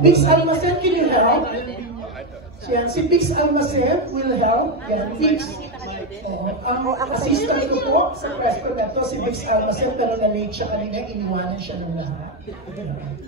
Bix Almacen, can you help? Yan, si Bix Almacen will help. Yan, Bix. Ang assistant ko po sa press ko na to, si Bix Almacen, pero na-late siya kanina, iniwanan siya ng lahat.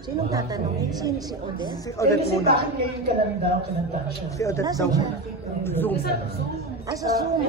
Sinong tatanungin? Sino si Odette? Si Odette muna. Kasi bakit ngayon ka lang daw, kinanta siya. Si Odette daw muna. Zoom. Sa Zoom.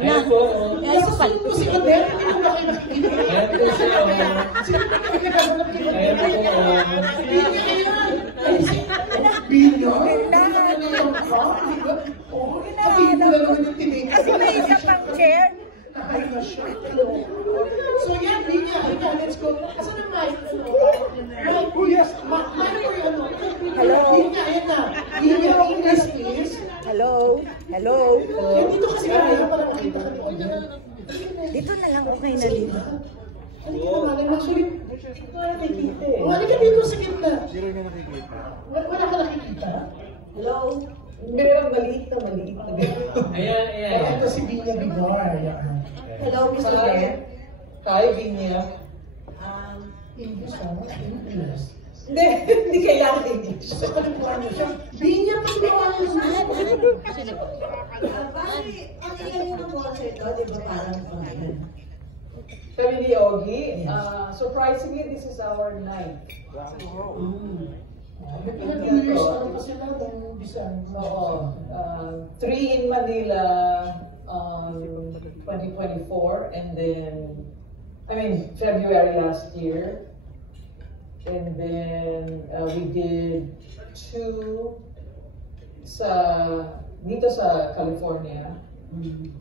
Ayan po. Ayan po si Odette, hindi ko ba kayo nakikita? Ayan po siya. Sino ba kayo nagkagulat kay Odette? Ayan po. Bino? Sabihin mo lang naman yung tinig. Kasi may isa pang chair. Nakahinga siya. So yan, Bino. Let's go. Asan ang mic? Mic, yes. Mic or ano? Hello. Bino, ayan na. Bino, English please. Hello. Hello. Dito kasi kaya para makita ka ni Odette. Dito na lang, okay na dito. Halika naman, actually, hindi ko nakikita eh. Halika dito sa gitna. Hindi rin na nakikita. Wala ka nakikita? Hello? Meron maliit na. Ayan. Ito si Binya Bigor. Hello, Mr. Ed. Hi, Binya. English, English. Hindi kailangan English. Sa kalimutan niyo siya. Binya Bigor. Bakit, ang ilan yung concert ito, di ba parang pangalan? Kami ni Ogie, surprisingly, this is our ninth. Nag-years na pa sila ng Bisan. Oo. 3 in Manila, 2024, and then, February last year. And then, we did 2 dito sa California.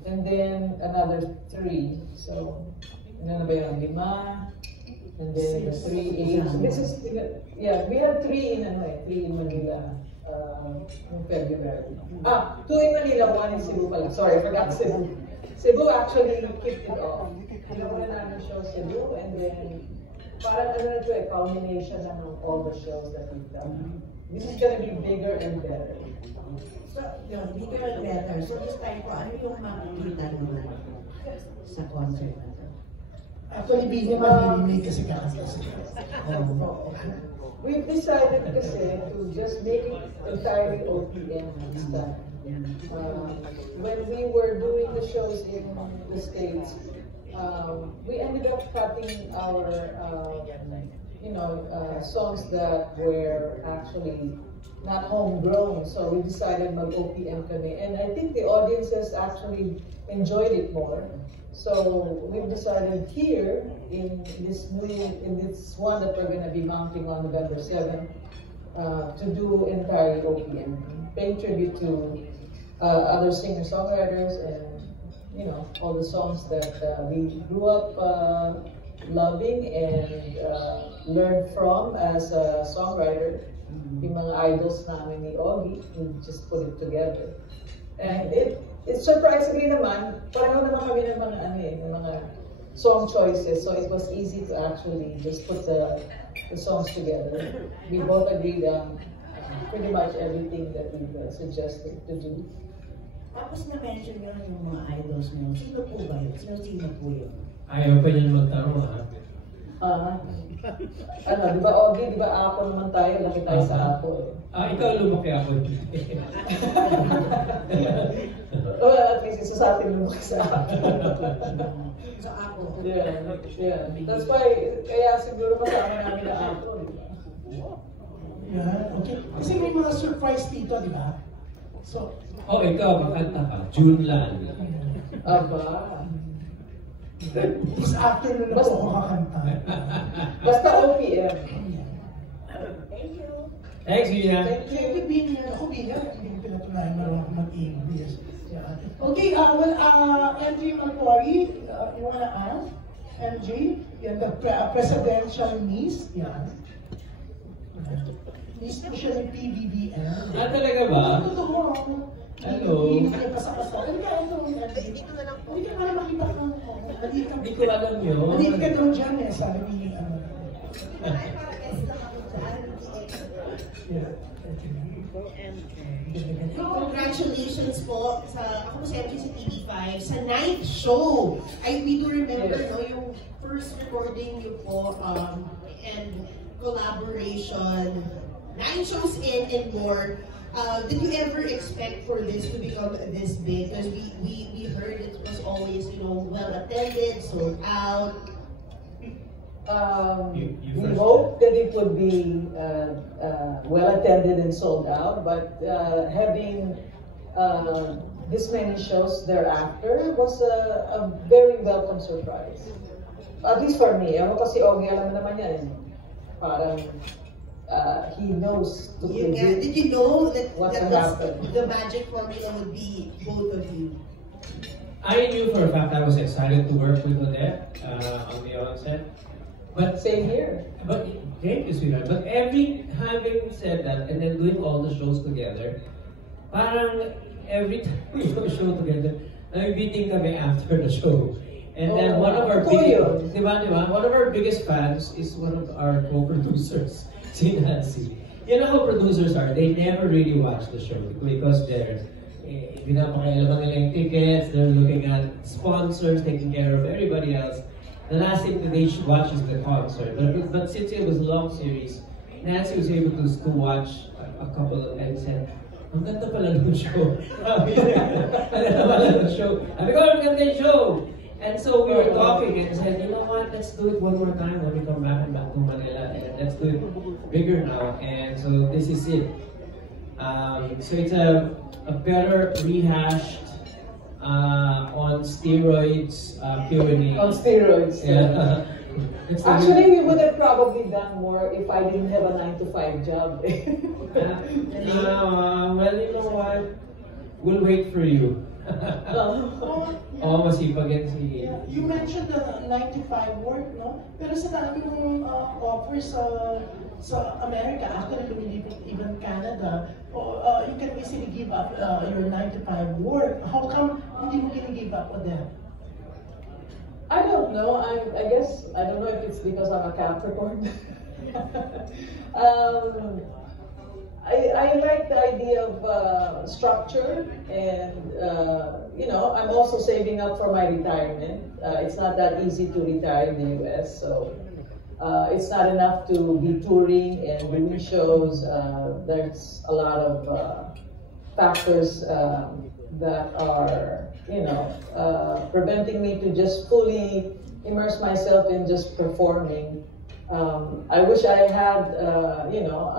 And then, another 3. So, ano na ba yun? 5. And then, 3, 8. This is, we had 3 in Manila. In February. 2 in Manila, 1 in Cebu pala. Sorry, I forgot Cebu. Cebu actually kicked it off. Ginawa na namin show Cebu, and then parang culmination ng all the shows that we've done. This is gonna be bigger and better. So, bigger and better. So, this time po, ano yung makikita naman sa concert na ito? Actually, Binya marinig kasi kakanta siya. We've decided kasi to just make it entirely OPM this time. When we were doing the shows in the States, we ended up cutting our, songs that were actually not homegrown. So we decided mag-OPM kami. And I think the audiences actually enjoyed it more. So we've decided here in this one that we're going to be mounting on November 7th to do entirely OPM, paying tribute to other singer-songwriters and all the songs that we grew up loving and learned from as a songwriter. Yung mga idols namin ni Ogie, we just put it together. And it's surprisingly naman, pareho naman kami ng mga song choices, so it was easy to actually just put the songs together. We both agreed on pretty much everything that we suggested to do. Tapos na-mention nyo yung mga idols nyo. Sino po ba yun? Sino po yun? Ayaw pa niyan magtanong Di ba Ogie, di ba Apo naman tayo, laki tayo sa Apo ikaw lumaki ako. At least isa sa atin lumaki sa Apo. Sa Apo. Yeah. That's why, kaya siguro masama namin na Apo. Yeah, okay. Kasi may mga surprise dito, di ba? So, ikaw, makanta ka. June lang. Aba. this afternoon na po ako kakanta. Basta OPM. Thank you. Thanks, Bina. Thank you, Binya. Ako, Binya, hindi ko pinatunayan marunong ako mag-English. Okay, MJ Malpori, you wanna ask? MJ, the presidential niece. Yan. Niece ko siya ng PBBM. Talaga ba? Totoo. Hello. Hindi ka pasakasa. Dito na lang po. Hindi ka pala makita ka. Hindi ko alam yun. Hindi ka doon dyan sabi ni Congratulations po ako po sa MGC TV5 sa 9th show. We do remember yung first recording niyo po and collaboration 9 shows in and more. Did you ever expect for this to become this big? Because we heard it was always, you know, well attended, sold out. We hope that it would be well attended and sold out, but having this many shows thereafter was a very welcome surprise. At least for me. Ewan kasi Ogie, alam mo naman yan. Parang he knows to predict. Did you know that, what that will happen. the magic formula would be both of you? I knew for a fact I was excited to work with Odette on the onset. But Same here. But thank you, sweetheart. But having said that, and then doing all the shows together, parang every time we do a show together, meeting kami after the show. And then one of our one of our biggest fans is one of our co-producers, si Nancy. You know how producers are, they never really watch the show because they're pinapakailaman nila yung tickets, they're looking at sponsors, taking care of everybody else. The last thing that they should watch is the concert. But since it was a long series, Nancy was able to watch a couple of and said, ang ganda pala ng show. Ang ganda pala ng show. Sabi ko, ang ganda yung show! And so we were talking and said, you know what, let's do it one more time when we come back to Manila. And let's do it bigger now. And so this is it. So it's a better rehashed on steroids, purely. On steroids. Yeah. Actually, we would have probably done more if I didn't have a 9-to-5 job. Well, you know what? We'll wait for you. Masipag yan si... You mentioned the 9-to-5 work, no? Pero sa dami mong offers sa America, after lumilipit even Canada, you can easily give up your 9-to-5 work. How come hindi mo give up on them? I don't know. I guess I don't know if it's because I'm a Capricorn. I like the idea of structure, and you know, I'm also saving up for my retirement. It's not that easy to retire in the US, so it's not enough to be touring and doing shows. There's a lot of factors that are, you know, preventing me to just fully immerse myself in just performing. I wish I had, you know,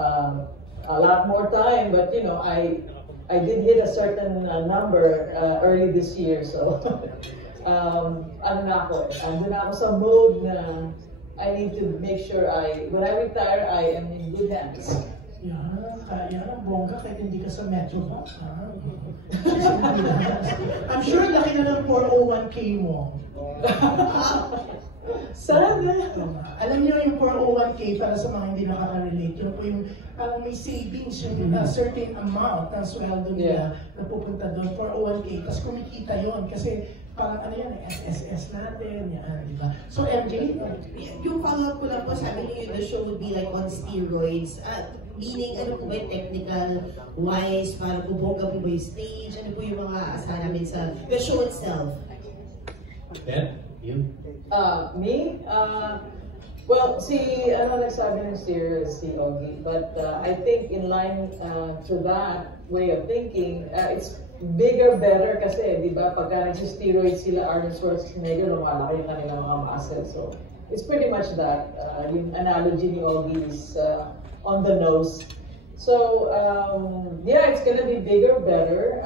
a lot more time, but you know, I did hit a certain number early this year, so ano na ako, andun na ako sa mode na I need to make sure when I retire, I am in good hands. Kaya bongga kahit hindi ka sa Metro Box, ha? I'm sure laki na ng 401k mo. Sana! Alam niyo yung 401k para sa mga hindi nakaka-relate, yun po yung parang may savings yung certain amount ng sweldo nila na pupunta doon, 401k, tapos kumikita yun kasi parang ano yan, SSS natin, yan, di ba? So MJ? Yung follow-up ko lang po, sabi niyo the show would be like on steroids. Meaning, ano po ba yung technical wise, para po bongga po ba yung stage, ano po yung mga asahan namin sa the show itself? Yeah, you? Me? Well, ano nagsabi ng series, si Ogie, but I think in line to that way of thinking, it's bigger, better kasi, di ba, pagka nag-steroid sila, Arnold Schwarzenegger, lumalaki yung kanilang mga muscles. So, it's pretty much that. Yung analogy ni Ogie is on the nose. So, yeah, it's gonna be bigger, better.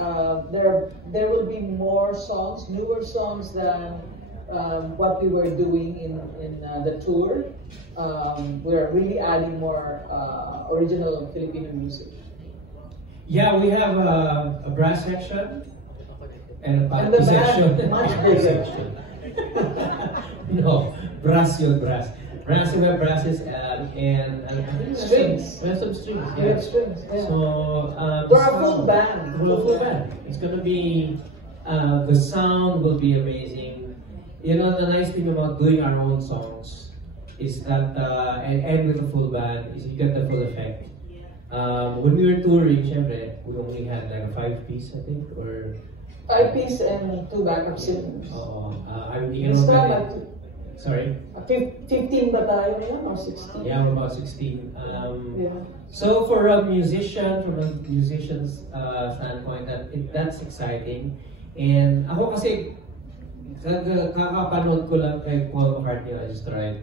There will be more songs, newer songs than what we were doing in the tour. We're really adding more original Filipino music. Yeah, we have a brass section and a And party the section. band, much bigger. No, brass yung brass. Brass yung brasses and Strings. We have some strings. We have strings, yeah. So We're a full band. We're a full band. It's gonna be the sound will be amazing. You know, the nice thing about doing our own songs is that and with a full band is you get the full effect. When we were touring, syempre, we only had like a 5-piece, I think, or 5-piece and 2 backup singers. I mean, you This know, time, Sorry? 15 ba tayo ngayon or 16? Yeah, we're about 16. Yeah. So for a musician, from a musician's standpoint, that's exciting. And ako kasi, kakapanood ko lang kay Paul McCartney, I Just Tried.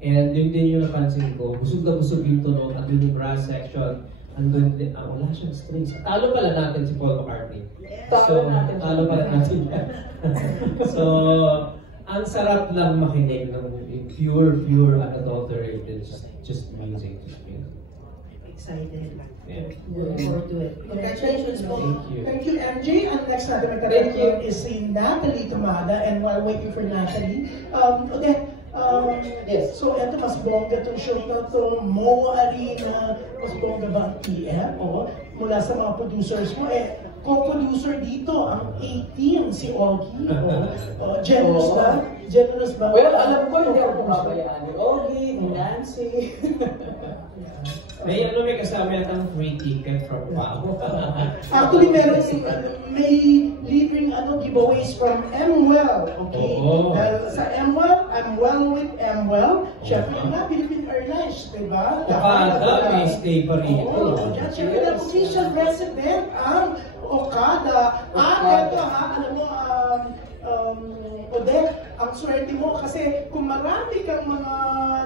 And yun din yung napansin ko, busog na busog yung tunog, andun yung brass section, andun din, wala siyang strings. Talo pala natin si Paul McCartney. Talo pala natin yan. So, ang sarap lang makinig ng pure, unadulterated, just music. Excited. Yeah. Looking forward to it. Congratulations po. Thank you. Thank you, MJ. Ang next natin magtatanong is si Natalie Tumada. And while waiting for Natalie, Odette, Yes. So eto, mas bongga itong show na to, Mo Arena, mas bongga ba ang PM? Mula sa mga producers mo, co-producer dito, ang 18, si Ogie. Generous ba? Generous ba? Well, alam ko, hindi ako mabayaan ni Ogie, ni Nancy. May kasama yatang free ticket from Pao. Actually, may libreng giveaways from MWell. Okay? Dahil sa MWell, I'm well with MWell. Siyempre nga, Philippine Airlines, diba? Okada, may stay pa rito. Siyempre, the official resident ang Okada. Ito alam mo, Odette, ang swerte mo kasi kung marami kang mga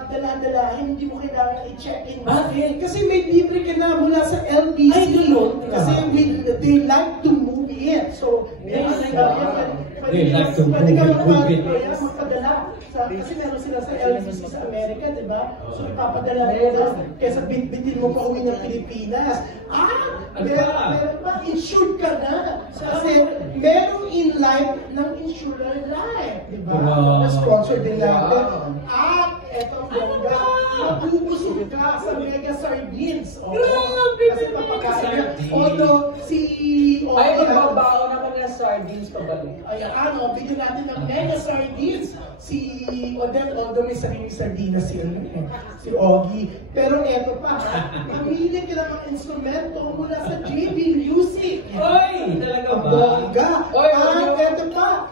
dala-dalahin, hindi mo kailangan i-check-in. Bakit? Kasi may libre ka na mula sa LBC. Ay, ganun. Kasi they like to move it. So, They like to move it. magpadala. Kasi meron sila sa LBC sa Amerika, di ba? So, ipapadala nila kaysa bitbitin mo pa uwi ng Pilipinas. Meron pa, insured ka na. Kasi meron in life ng insurer life, di ba? Na-sponsor din natin. At etong bongga, mabubusog ka sa Mega Sardines. Kasi papakain. Although, Ay, magbabaon naman ng sardines pabalik. bigyan natin ng Mega Sardines. Si Odette, although may sariling sardinas si Ogie. Pero eto pa, mamili ka ng mga instrumento mula sa JB Music. Oy! Talaga ba? Bongga. Eto pa,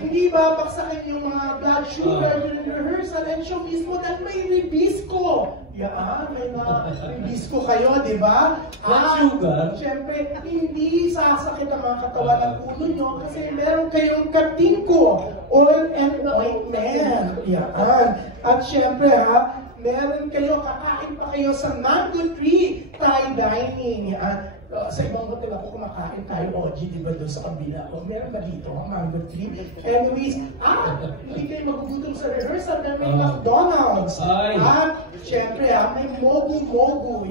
Hindi babaksakin yung mga blood sugar rehearsal and show mismo dahil may ribisco. May mga ribisco kayo, di ba? Blood sugar? Siyempre, hindi sasakit ang mga katawan ng ulo nyo kasi meron kayong katingko, oil and ointment. At siyempre meron kayo, kakain pa kayo sa Mango Tree Thai Dining. Sa ibang hotel ako kumakain tayo, Ogie, di ba doon sa kabila? Meron ba dito, Mango Tree? Anyways, hindi kayo magugutom sa rehearsal na may McDonald's. At, syempre, may Mogu-Mogu,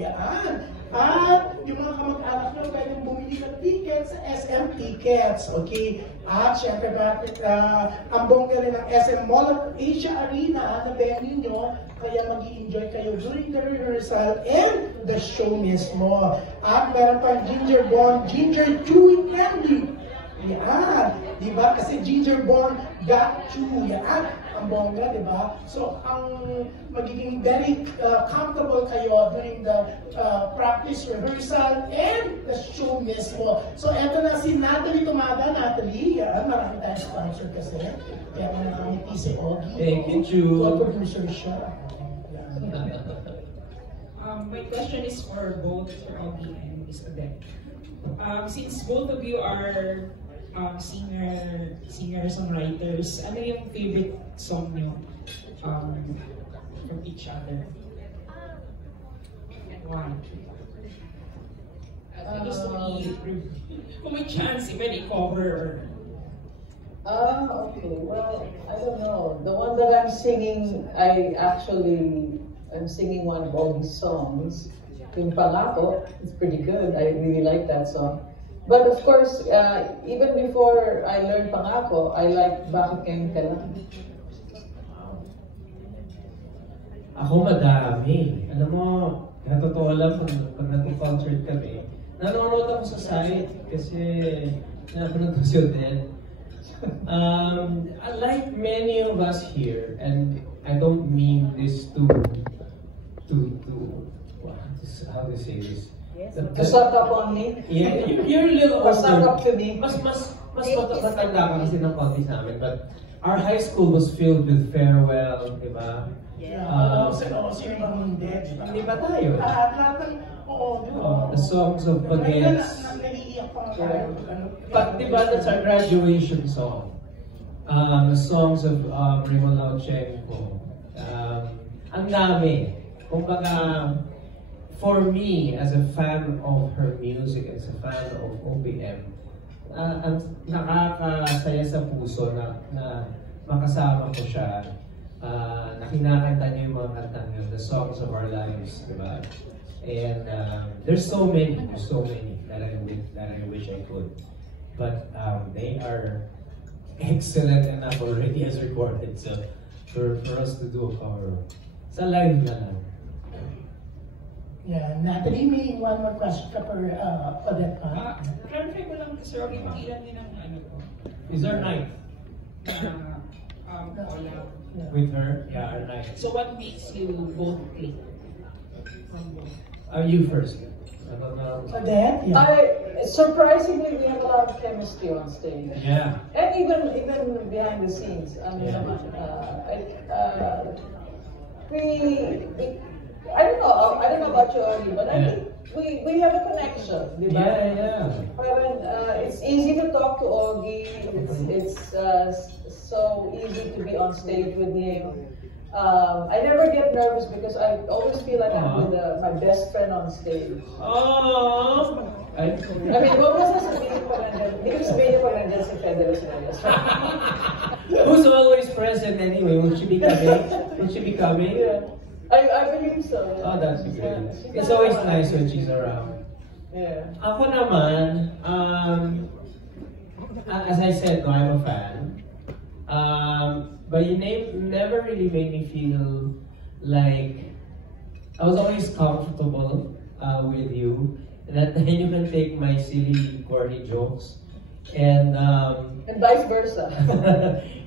At, yung mga kamag-anak nyo, pwedeng bumili ng tickets sa SM Tickets, okay? At, syempre, ang bongga rin ng SM Mall of Asia Arena na venue nyo, kaya mag-i-enjoy kayo during the rehearsal and the show mismo. At meron pang Ginger Bond, Ginger Chewy Candy. Di ba? Kasi Ginger Bond got chew. Ang bongga, di ba? So, ang magiging very comfortable kayo during the practice, rehearsal, and the show mismo. So, eto na si Natalie Tumada. Natalie, marami tayong sponsor kasi. Kaya nakamiti si Ogie. Thank you, Chu. Co-producer siya. My question is for both Ogie and Miss Odette. Since both of you are singer-songwriters, ano yung favorite song nyo from each other? Why? Gusto kung may chance, even i-cover. Okay. Well, I don't know. The one that I'm singing, I'm singing one of Ogie's songs. Yung Pangako, it's pretty good. I really like that song. But of course, even before I learned Pangako, I like Bakit Ngayon Ka Lang. Ako madami. Alam mo, totoo lang pag nag-concert kami, nanonood ako sa site kasi napanood ko si Odette. Like many of us here, and I don't mean this to how to say this? To suck up on me? Yeah, you're a little older. Suck up to me. Mas matanda ka kasi ng konti sa amin, but our high school was filled with farewell, di ba? Also yung mga hindi, Hindi ba tayo? Lahat ng, oo, di ba? The songs of Bagets. Naiiyak pa tayo. But di ba, that's our graduation song. The songs of Remo Lauchenko. Ang dami. Kumbaga, for me, as a fan of her music, as a fan of OPM, ang nakakasaya sa puso na makasama ko siya, na kinakanta niya yung mga kantang yun, the songs of our lives, di ba? And there's so many that I wish I could. But they are excellent enough already as recorded, so for us to do a cover, sa live na lang. Yeah, Natalie, may one more question ka per Odette pa? Clarify ko lang, sorry, makilan din ang ano ko. Is there night? Collab. With her? Yeah, our night. So what makes you both click? You first. Odette? Yeah. Surprisingly, we have a lot of chemistry on stage. Yeah. And even behind the scenes. I mean, I don't know about you, Oli, but I think we have a connection, di ba? Yeah. Parang, it's easy to talk to Ogie. It's so easy to be on stage with him. I never get nervous because I always feel like I'm with my best friend on stage. Oh. I mean, what was sasabihin ko nandiyan? Hindi ko sabihin ko nandiyan si Federer Reyes. Who's always present anyway? Will she be coming? Will she be coming? Yeah. I believe so. Oh, that's good. It's always nice when she's around. Yeah. Ako naman, as I said, no, I'm a fan. But you never really made me feel like I was always comfortable with you. That you can take my silly, corny jokes. And vice versa.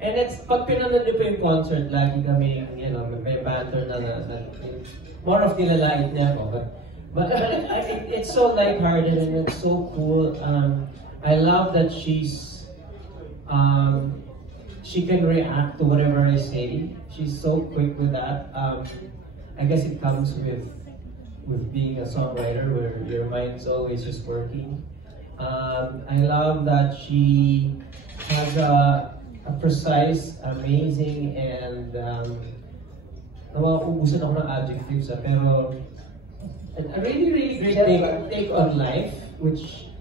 and it's, pag pinanood niyo po yung concert, lagi kami, may banter na more of nilalait niya ako. But it's so lighthearted and it's so cool. I love that she can react to whatever I say. She's so quick with that. I guess it comes with being a songwriter where your mind's always just working. I love that she has a precise, amazing, and nawaubusan ako ng adjectives, pero a really, really great take on life, which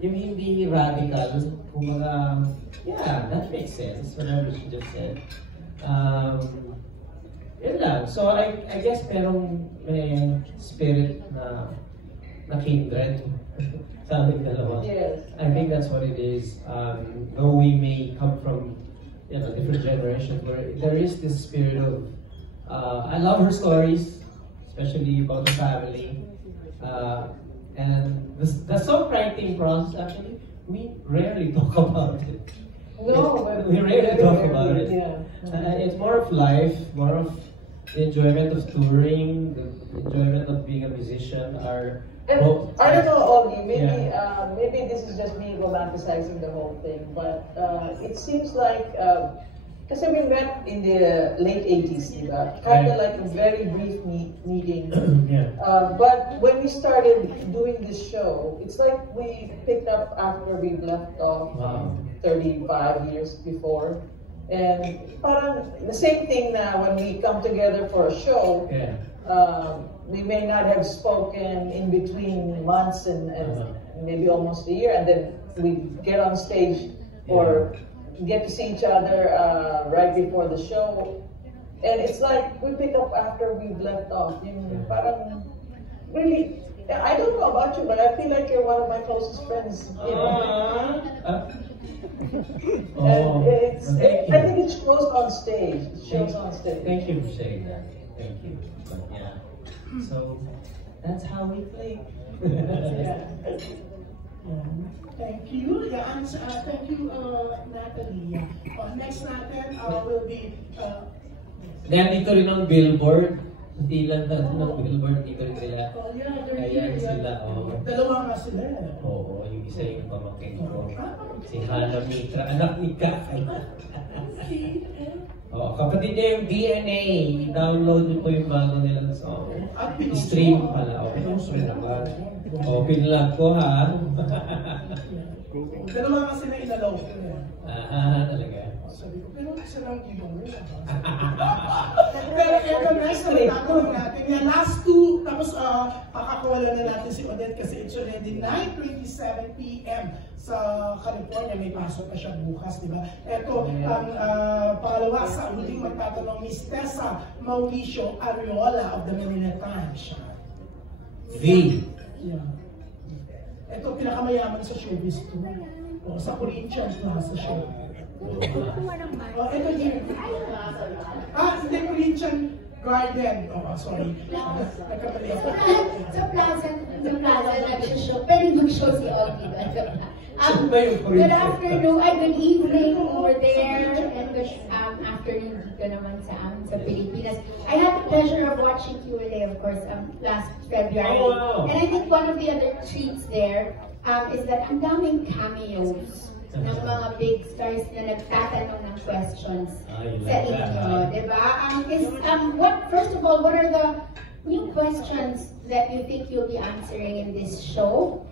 yung hindi radical, kumbaga, yeah, that makes sense, whatever she just said. Yun lang. So I guess may spirit na kindred sa aming dalawa. Yes. I think that's what it is. Though we may come from different generations, where there is this spirit of I love her stories, especially about the family. And the songwriting process, actually, we rarely talk about it. No, we rarely talk about it. Yeah. It's more of life, more of the enjoyment of touring, the enjoyment of being a musician. I don't know, Oli, maybe this is just me romanticizing the whole thing, but it seems like, kasi we met in the late 80s, diba? Kind of like a very brief meeting. Yeah. But when we started doing this show, it's like we picked up after we left off 35 years before. And parang the same thing now when we come together for a show, we may not have spoken in between months and maybe almost a year, and then we get on stage or get to see each other right before the show. And it's like we pick up after we've left off. Parang really, I don't know about you, but I feel like you're one of my closest friends. I think it shows on stage. It shows on stage. Thank you for saying that. Thank you. But yeah. So that's how we play. Thank you. Thank you, Natalie. Next natin will be... Then dito rin ang Billboard. Hindi lang ng Wilbert, dito sila. Oh, yeah, they're Ayan here. sila, oh. Dalawa nga sila. Oo, yung isa yung pamangkin ko. Si Hana Mitra, anak ni Kakay. Oh, kapatid niya yung DNA. I-download niyo po yung bago nilang song. I-stream pala. Okay naman. Oh, pinlag ko ha. Dalawa nga sila inalaw ko. Talaga. Sabi ko, pero isa lang giveaway. Pero ito next na itatanong natin. Yan, last two, tapos pakakawala na natin si Odette kasi it's already 9:27 p.m. sa California. May pasok pa siya bukas, di ba? Ito, ang pangalawa sa huling magtatanong, Miss Tessa Mauricio Arreola of the Manila Times. V. Yeah. Ito, pinakamayaman sa showbiz to. O, sa Corinthian Plaza show. Oh, ito yun. Hindi, Corinthian Garden. Oh, sorry. Nagkamali ako. Sa plaza nag-show. Pwede mag-show si Olgie doon. Good afternoon, good evening over there, and good afternoon dito naman sa Pilipinas. I had the pleasure of watching Q&A, of course, last February. Oh, wow. And I think one of the other treats there is that ang daming cameos ng mga big stars na nagtatanong ng questions sa inyo, di ba? First of all, what are the new questions that you think you'll be answering in this show?